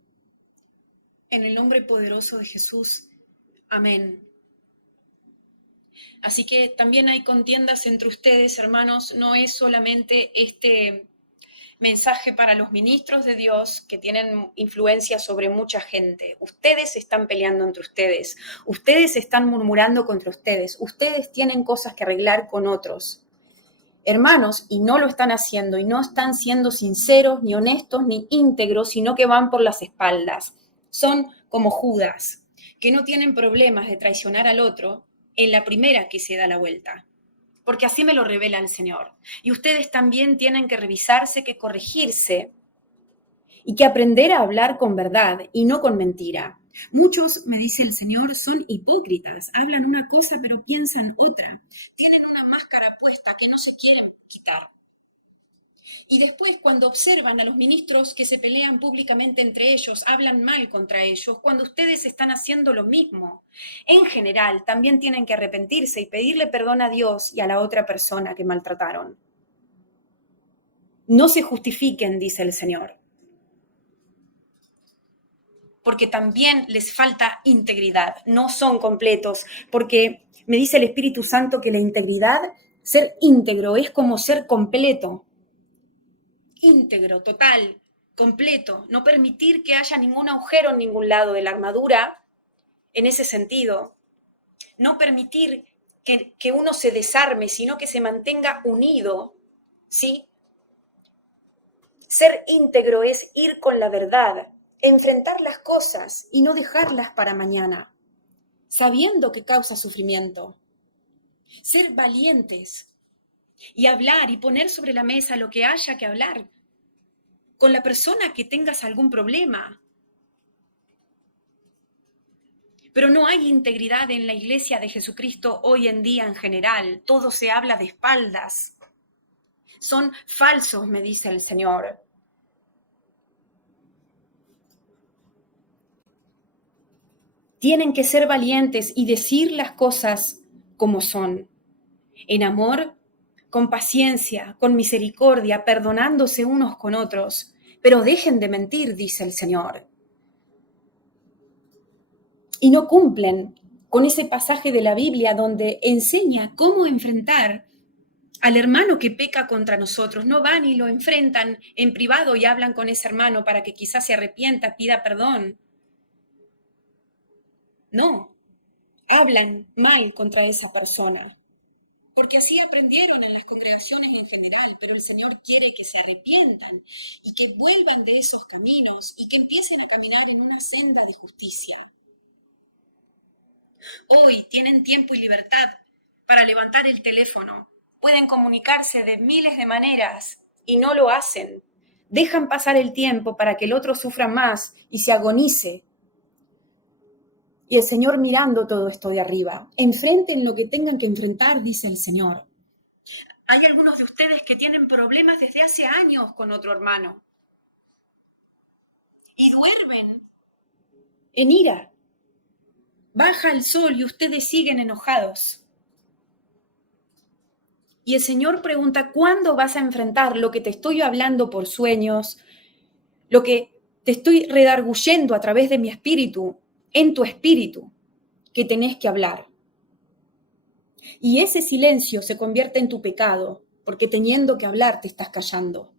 En el nombre poderoso de Jesús. Amén. Así que también hay contiendas entre ustedes, hermanos. No es solamente este mensaje para los ministros de Dios que tienen influencia sobre mucha gente. Ustedes están peleando entre ustedes. Ustedes están murmurando contra ustedes. Ustedes tienen cosas que arreglar con otros hermanos y no lo están haciendo y no están siendo sinceros, ni honestos, ni íntegros, sino que van por las espaldas. Son como Judas, que no tienen problemas de traicionar al otro en la primera que se da la vuelta. Porque así me lo revela el Señor. Y ustedes también tienen que revisarse, que corregirse y que aprender a hablar con verdad y no con mentira. Muchos, me dice el Señor, son hipócritas, hablan una cosa pero piensan otra. Tienen una máscara puesta que no se quieren quitar. Y después, cuando observan a los ministros que se pelean públicamente entre ellos, hablan mal contra ellos, cuando ustedes están haciendo lo mismo. En general, también tienen que arrepentirse y pedirle perdón a Dios y a la otra persona que maltrataron. No se justifiquen, dice el Señor, porque también les falta integridad, no son completos, porque me dice el Espíritu Santo que la integridad, ser íntegro, es como ser completo. Íntegro, total, completo, no permitir que haya ningún agujero en ningún lado de la armadura, en ese sentido, No permitir que uno se desarme, sino que se mantenga unido, ¿sí? Ser íntegro es ir con la verdad, enfrentar las cosas y no dejarlas para mañana, sabiendo que causa sufrimiento. Ser valientes y hablar y poner sobre la mesa lo que haya que hablar con la persona que tengas algún problema. Pero no hay integridad en la iglesia de Jesucristo hoy en día en general. Todo se habla de espaldas. Son falsos, me dice el Señor. Tienen que ser valientes y decir las cosas como son. En amor, con paciencia, con misericordia, perdonándose unos con otros. Pero dejen de mentir, dice el Señor. Y no cumplen con ese pasaje de la Biblia donde enseña cómo enfrentar al hermano que peca contra nosotros. No van y lo enfrentan en privado y hablan con ese hermano para que quizás se arrepienta, pida perdón. No, hablan mal contra esa persona. Porque así aprendieron en las congregaciones en general, pero el Señor quiere que se arrepientan y que vuelvan de esos caminos y que empiecen a caminar en una senda de justicia. Hoy tienen tiempo y libertad para levantar el teléfono. Pueden comunicarse de miles de maneras y no lo hacen. Dejan pasar el tiempo para que el otro sufra más y se agonice. Y el Señor mirando todo esto de arriba. Enfrenten lo que tengan que enfrentar, dice el Señor. Hay algunos de ustedes que tienen problemas desde hace años con otro hermano y duermen en ira. Baja el sol y ustedes siguen enojados. Y el Señor pregunta, ¿cuándo vas a enfrentar lo que te estoy hablando por sueños, lo que te estoy redarguyendo a través de mi espíritu, en tu espíritu, que tenés que hablar? Y ese silencio se convierte en tu pecado, porque teniendo que hablar te estás callando.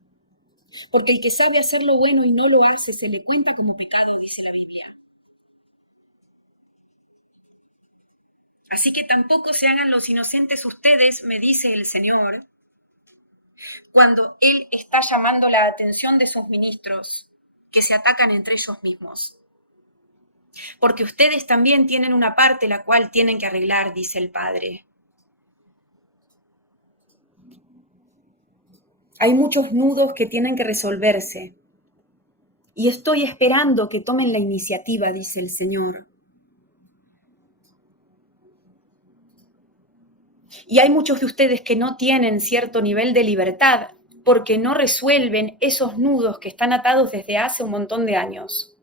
Porque el que sabe hacer lo bueno y no lo hace se le cuenta como pecado, dice la Biblia. Así que tampoco se hagan los inocentes ustedes, me dice el Señor, cuando Él está llamando la atención de sus ministros, que se atacan entre ellos mismos. Porque ustedes también tienen una parte la cual tienen que arreglar, dice el Padre. Hay muchos nudos que tienen que resolverse. Y estoy esperando que tomen la iniciativa, dice el Señor. Y hay muchos de ustedes que no tienen cierto nivel de libertad porque no resuelven esos nudos que están atados desde hace un montón de años.